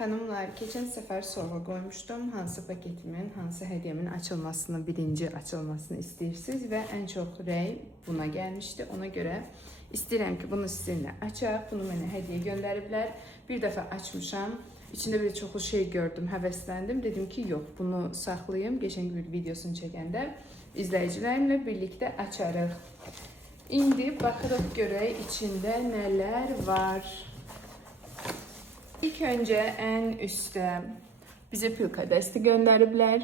Xanımlar, keçən səfər sorğa qoymuşdum. Hansı paketimin, hansı hədiyyəmin açılmasını, birinci açılmasını istəyirsiniz və ən çox rəy buna gəlmişdi. Ona görə istəyirəm ki, bunu sizinlə açaq. Bunu mənə hədiyyə göndəriblər. Bir dəfə açmışam. İçində bir çoxlu şey gördüm, həvəsləndim. Dedim ki, yox, bunu saxlayım. Geçən bir videosunu çəkəndə izləyicilərimlə birlikdə açarıq. İndi baxırıq görək içində nələr var. İlk öncə ən üstə bizə pilka dəsti göndəriblər.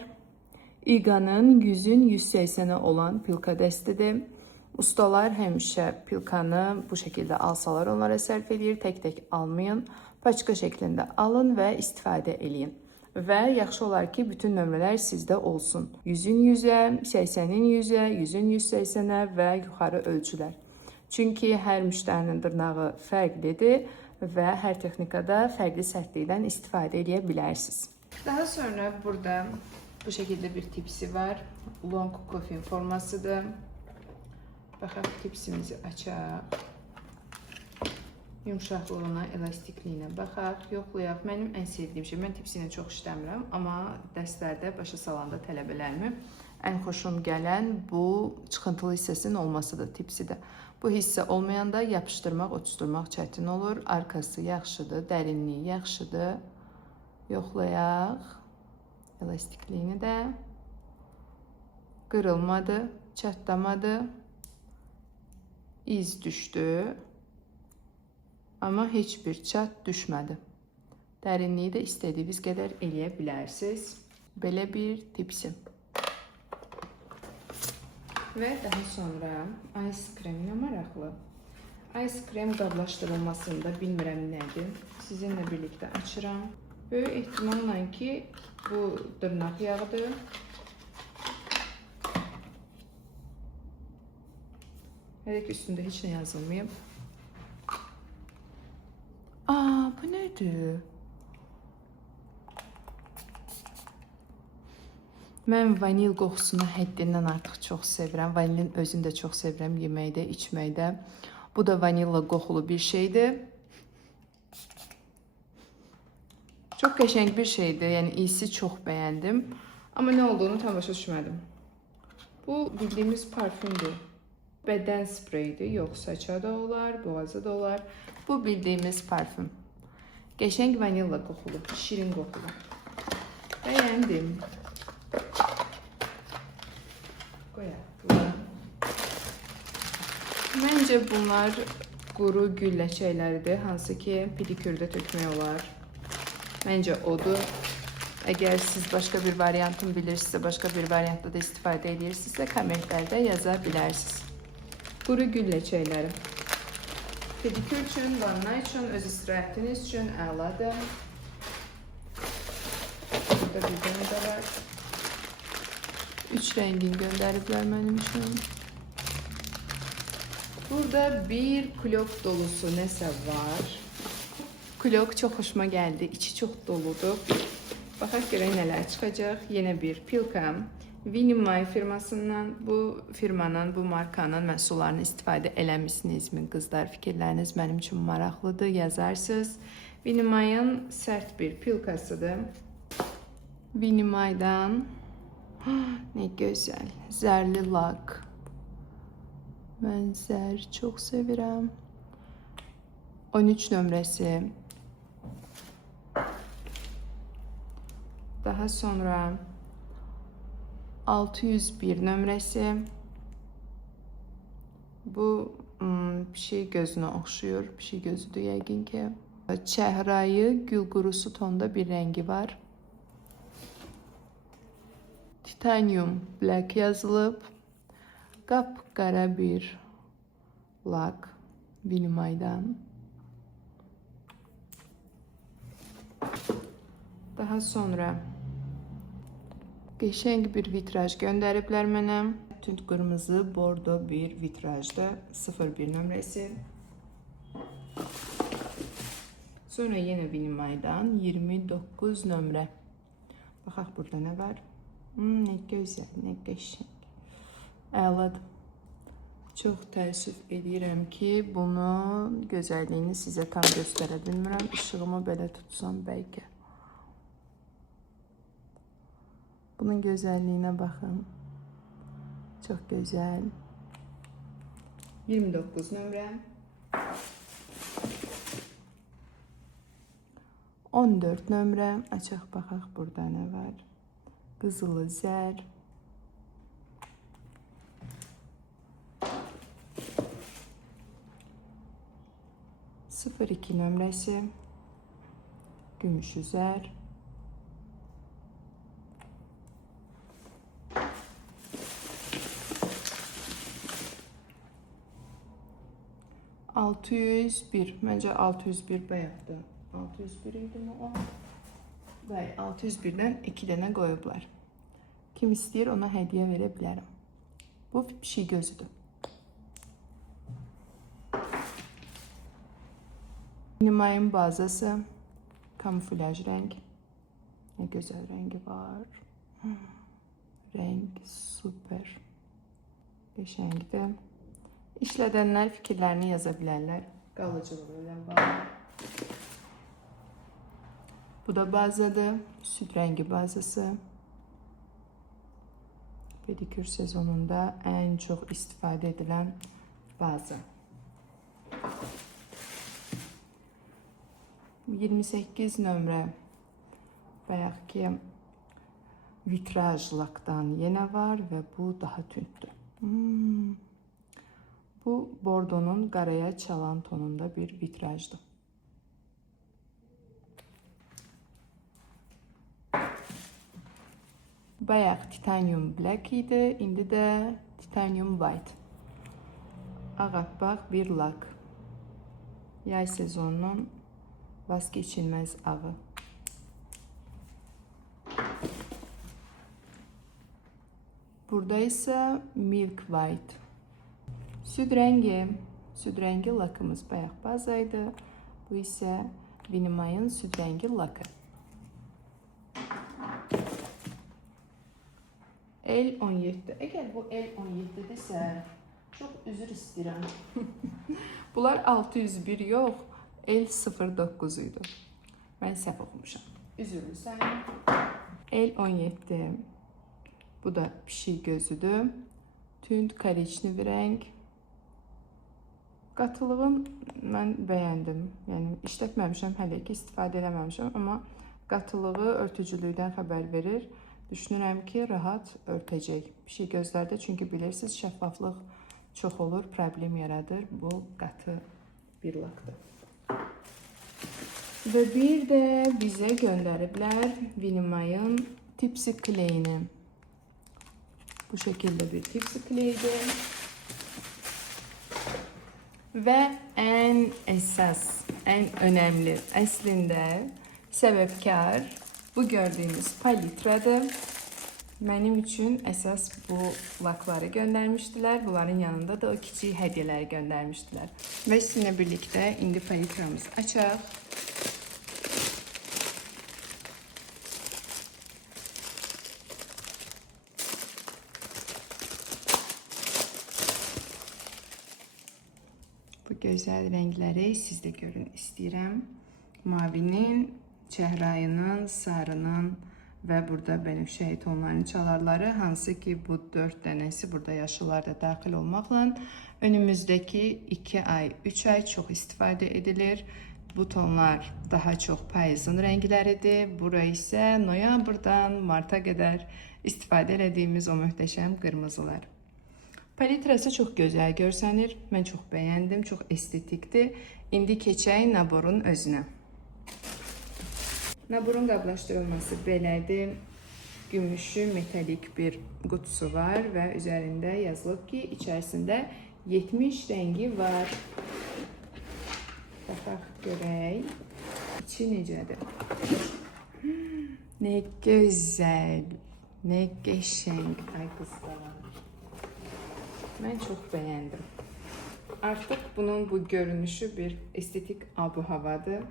İqanın 100-ün 180'i olan pilka dəstidir. Ustalar həmişə pilkanı bu şəkildə alsalar onlara sərf edir. Tək-tək almayın. Paçka şəklində alın və istifadə edin. Və yaxşı olar ki, bütün nömrələr sizdə olsun. 100-ün 100'ə, 80'in 100'ə, 100'ün 180'ə və yuxarı ölçülər. Çünki hər müştərinin dırnağı fərqlidir və hər texnikada fərqli sərtlikdən istifadə edə bilərsiniz. Daha sonra burada bu şəkildə bir tipsi var. Long coffin formasıdır. Baxaq, tipsimizi açaq. Yumşaqlığına, elastikliyinə baxaq, yoxlayaq. Mənim ən sevdiyim şey, mən tipsi ilə çox işləmirəm, amma dərslərdə başa salanda tələbələrimi ən xoşum gələn bu çıxıntılı hissəsinin olmasıdır tipsidə. Bu hissə olmayanda yapışdırmaq, oturtmaq çətin olur. Arkası yaxşıdır, dərinliyi yaxşıdır. Yoxlayaq. Elastikliyini də. Qırılmadı, çatlamadı. İz düşdü. Amma heç bir çat düşmədi. Dərinliyi də istədiyiniz qədər eləyə bilərsiniz. Belə bir tipsi. Və daha sonra ice cream maraqlı. Ice cream qablaşdırılmasında bilmirəm nədir. Sizinlə birlikdə açıram. Böyük ehtimalla ki, bu dırnaq yağıdır. Hələ ki, üstündə heç nə yazılmayıb. Aa, bu nədir? Mən vanil qoxusunu həddindən artıq çox sevirəm. Vanilin özünü də çox sevirəm yeməkdə, içməkdə. Bu da vanilla qoxulu bir şeydir. Çox qəşəng bir şeydir. Yəni iyisi çox bəyəndim. Amma nə olduğunu tam başa düşmədim. Bu bildiyimiz parfümdür. Bədən spreydir. Yox, saça da olar, boğaza da olar. Bu bildiyimiz parfüm. Qəşəng vanilla qoxulu, şirin qoxulu. Bəyəndim. Məncə bunlar quru gül ləçəkləridir, hansı ki pedikürdə tökmək olar. Məncə odur. Əgər siz başqa bir variantını bilirsinizsə, başqa bir variantda da istifadə edirsinizsə, kommentlərdə yaza bilərsiniz. Quru gül ləçəkləri. Pedikür üçün, vanna üçün, öz istirahətiniz üçün əladır. Burada bir dənə də var. 3 rəngin göndəriblər mənim üçün. Burada bir klok dolusu nəsə var. Klok çox xoşuma gəldi. İçi çox doludur. Baxaq görək nələr çıxacaq. Yenə bir pilka. Vinimay firmasından, bu firmanın, bu markanın məhsullarını istifadə eləmişsinizmi? Qızlar, fikirləriniz mənim üçün maraqlıdır. Yazarsınız. Vinimayın sərt bir pilkasıdır. Vinimaydan nə gözəl. Zərli lak. Mən zər çox sevirəm. 13 nömrəsi. Daha sonra 601 nömrəsi. Bu bir şey gözünə oxşuyur. Bir şey gözüdür yəqin ki. Çəhrayı gül qurusu tonda bir rəngi var. Titanium Black yazılıb. Qapqara bir lak Vinimaydan. Daha sonra qəşəng bir vitraj göndəriblər mənə. Tünd qırmızı bordo bir vitrajda 01 nömrəsi. Sonra yenə Vinimaydan 29 nömrə. Baxaq burada nə var? Nə gözəl, nə qəşəng. Əladır. Çox təəssüf edirəm ki, bunu gözəlliyini sizə tam göstərə bilmirəm. İşığımı belə tutsam bəlkə. Bunun gözəlliyinə baxın. Çox gözəl. 29 nömrə. 14 nömrə. Açaq baxaq burada nə var. Qızılı zər. 02 nömrəsi. Gümüş üzər. 601. Məncə 601 bayaqdır. 601 idi mi o? Bəli, 601-dən 2 dənə qoyublar. Kim istəyir ona hədiyyə verə bilərəm. Bu pişik gözüdür. Vinimayın bazası. Kamuflaj rəng. Nə gözəl rəngi var. Rəng super. Qəşəngdir. İşlədənlər fikirlərini yaza bilərlər. Qalıcılığı ilə var. Bu da bazadır. Süd rəngi bazası. Pedikür sezonunda ən çox istifadə edilən baza. 28 nömrə. Bayaq ki vitraj lakdan yenə var və bu daha tündür. Bu bordonun qaraya çalan tonunda bir vitrajdır. Bayaq titanium black idi, indi də titanium white. Ağappaq bir lak. Yay sezonunun vazgeçilməz ağı. Burada isə milk white. Süd rəngi lakımız bayaq bazaydı. Bu isə Vinimayın süd rəngi lakı. L17. Əgər bu L17-dirsə, çox üzr istəyirəm. Bunlar 601 yox, L09 idi. Mən səhv oxumuşam. Üzürlüsən. L17. Bu da pişik gözüdür. Tünd korичневый rəng. Qatılığın mən bəyəndim. Yəni işlətməmişəm, hələ ki istifadə eləməmişəm, amma qatılığı örtücülükdən xəbər verir. Düşünürəm ki, rahat örtəcək. Pişik gözlərdə, çünki bilirsiniz, şəffaflıq çox olur, problem yaradır. Bu qatı bir lakdır. Və bir də bizə göndəriblər Vinimayın tipsi kleyini. Bu şəkildə bir tipsi kleydir. Və ən əsas, ən önəmli, əslində səbəbkar bu gördüyünüz palitradır. Mənim üçün əsas bu lakları göndərmişdilər. Bunların yanında da o kiçik hədiyyələri göndərmişdilər. Və sizinlə birlikdə indi palitramızı açaq. Bu gözəl rəngləri siz də görün istəyirəm. Mavinin, çəhrayının, sarının və burada bənövşəyi tonlarının çalarları, hansı ki bu 4 dənəsi burada yaşıllar da daxil olmaqla önümüzdəki 2 ay, 3 ay çox istifadə edilir. Bu tonlar daha çox payızın rəngləridir. Bura isə noyabrdan marta qədər istifadə etdiyimiz o möhtəşəm qırmızılar. Palitrası çox gözəl görsənir. Mən çox bəyəndim, çox estetikdir. İndi keçək naborun özünə. Naborun qablaşdırılması belədir. Gümüşü metalik bir qutusu var və üzərində yazılıb ki, içərisində 70 rəngi var. Baxaq görək. İçi necədir? Nə gözəl, nə qəşəng. Ay qızlar. Mən çox bəyəndim. Artıq bunun bu görünüşü bir estetik abu-havadır.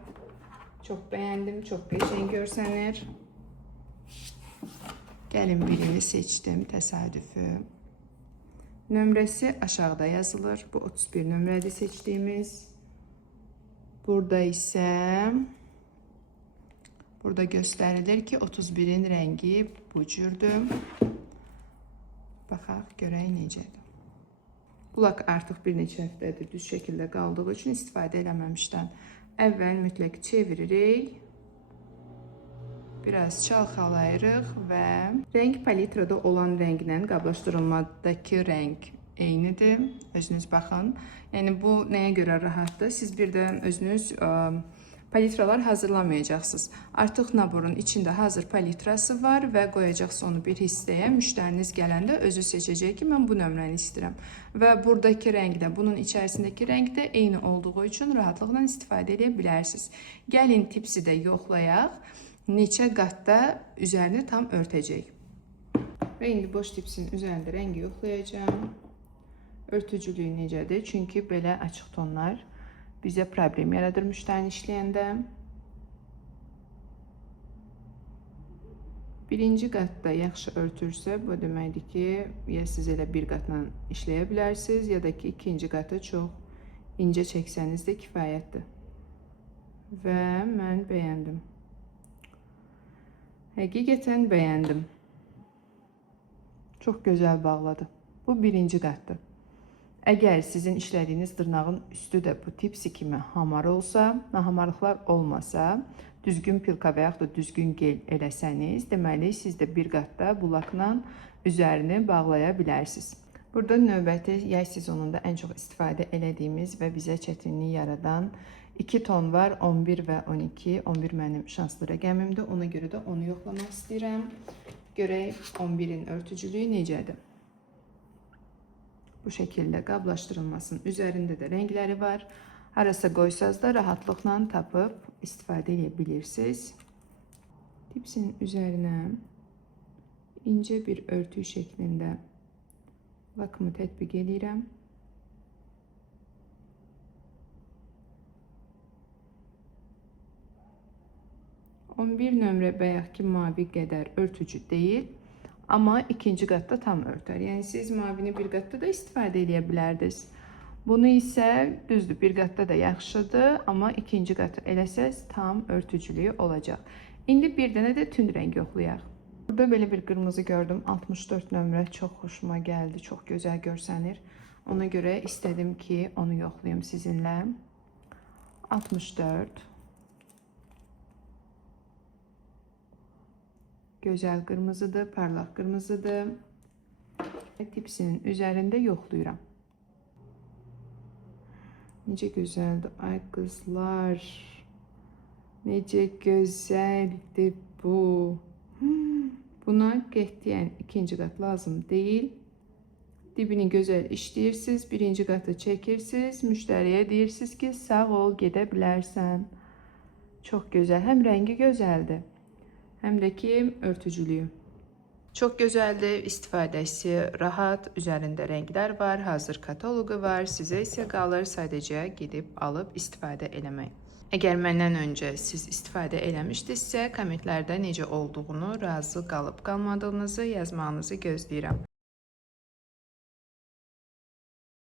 Çox bəyəndim, çox qəşəng görsənir. Gəlin birini seçdim, təsadüfü. Nömrəsi aşağıda yazılır. Bu 31 nömrədir seçdiyimiz. Burada isə Burada göstərilir ki, 31-in rəngi bu cürdür. Baxaq, görək necədir. Bu lak artıq bir neçə həftədir düz şəkildə qaldığı üçün istifadə eləməmişdən əvvəl mütləq çeviririk. Biraz çalxalayırıq və rəng palitrada olan rənglə qablaşdırılmadakı rəng eynidir. Özünüz baxın. Yəni bu nəyə görə rahatdır? Siz bir də özünüz palitralar hazırlamayacaqsınız. Artıq naborun içində hazır palitrası var və qoyacaqsınız onu bir hissəyə. Müştəriniz gələndə özü seçəcək ki, mən bu nömrəni istəyirəm. Və buradakı rəng də, bunun içərisindəki rəng də eyni olduğu üçün rahatlıqla istifadə edə bilərsiniz. Gəlin tipsi də yoxlayaq. Neçə qatda üzərini tam örtəcək. Və indi boş tipsin üzərində rəngi yoxlayacağım. Örtücülüyü necədir? Çünki belə açıq tonlar bizə problem yaradır müştərini işləyəndə. Birinci qatda yaxşı örtürsə, bu deməkdir ki, ya siz elə bir qatla işləyə bilərsiniz, ya da ki, ikinci qatı çox incə çəksəniz də kifayətdir. Və mən bəyəndim. Həqiqətən bəyəndim. Çox gözəl bağladı. Bu birinci qatdır. Əgər sizin işlədiyiniz dırnağın üstü də bu tipsi kimi hamar olsa, nahamarlıqlar olmasa, düzgün pilka və yaxud da düzgün gel eləsəniz, deməli siz də bir qatda bu lakla üzərini bağlaya bilərsiniz. Burada növbəti yay sezonunda ən çox istifadə elədiyimiz və bizə çətinlik yaradan 2 ton var, 11 və 12. 11 mənim şanslı rəqəmimdir. Ona görə də onu yoxlamaq istəyirəm. Görək 11-in örtücülüyü necədir. Bu şəkildə qablaşdırılmasının üzərində də rəngləri var. Harasa qoysaz da rahatlıqla tapıb istifadə edə bilirsiniz. Tipsinin üzərinə incə bir örtü şəklində lakımı tətbiq edirəm. Bir nömrə bayaqki mavi qədər örtücü deyil, amma ikinci qatda tam örtər. Yəni siz mavini bir qatda da istifadə edə bilərdiniz. Bunu isə düzdür, bir qatda da yaxşıdır, amma ikinci qatı eləsəz tam örtücülüyü olacaq. İndi bir dənə də tünd rəng yoxlayaq. Burada belə bir qırmızı gördüm. 64 nömrə çox xoşuma gəldi. Çox gözəl görsənir. Ona görə istədim ki, onu yoxlayım sizinlə. 64. Gözəl qırmızıdır, parlaq qırmızıdır. Tipsinin üzərində yoxlayıram. Necə gözəldir. Ay qızlar. Necə gözəldir bu. Buna qətiyyən ikinci qat lazım deyil. Dibini gözəl işləyirsiniz. Birinci qatı çəkirsiniz. Müştəriyə deyirsiniz ki, sağ ol, gedə bilərsən. Çox gözəl. Həm rəngi gözəldir, həm də ki, örtücülüyü. Çox gözəldir, istifadəsi rahat, üzərində rənglər var, hazır kataloqu var. Sizə isə qalır sadəcə gedib alıb istifadə eləmək. Əgər məndən öncə siz istifadə eləmişdinizsə, kommentlərdə necə olduğunu, razı qalıb qalmadığınızı yazmağınızı gözləyirəm.